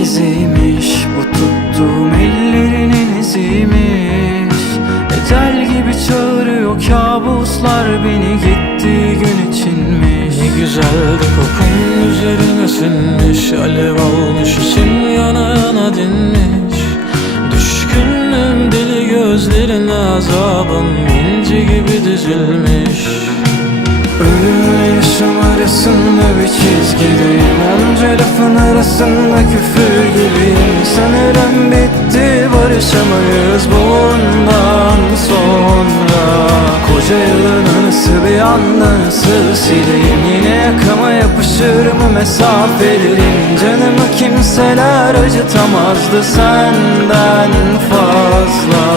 ayak Bu tuttuğum ellerinin iziymiş Ecel gibi çağırıyor kabuslar beni gittiği gün içinmiş. Ne güzeldi kokun üzerine sinmiş Alev almış için yana yana dinmiş. Düşkünüm deli gözlerine azabım inci gibi dizilmiş arasında bir çizgideyim Onca lafın arasında küfür gibiyim Sanırım bitti barışamayız bundan sonra. Koca yılın anısı bir anda nasıl sileyim? Yine yakama yapışır mı mesafelerin? Canımı kimseler acıtamazdı senden fazla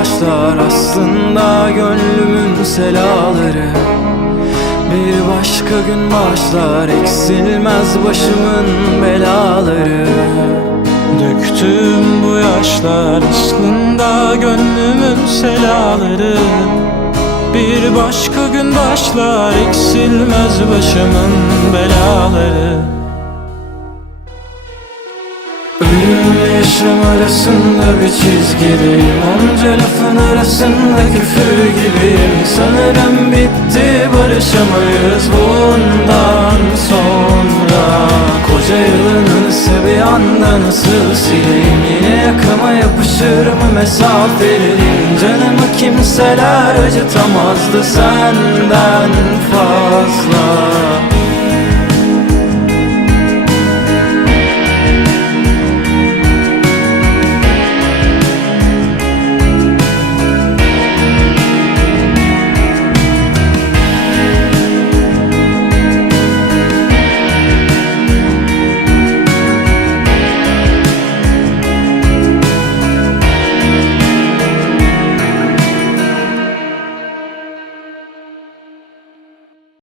bu yaşlar aslında gönlümün selaları. Bir başka gün başlar eksilmez başımın belaları. Döktüm bu yaşlar aslında gönlümün selaları. Bir başka gün başlar eksilmez başımın belaları Yaşam arasında bir çizgideyim Onca lafın arasında küfür gibiyim. Sanırım bitti barışamayız bundan sonra. Koca yılın anısı bir anda nasıl sileyim? Yine yakama yapışır mı mesafelerin Canımı kimseler acıtamazdı senden fazla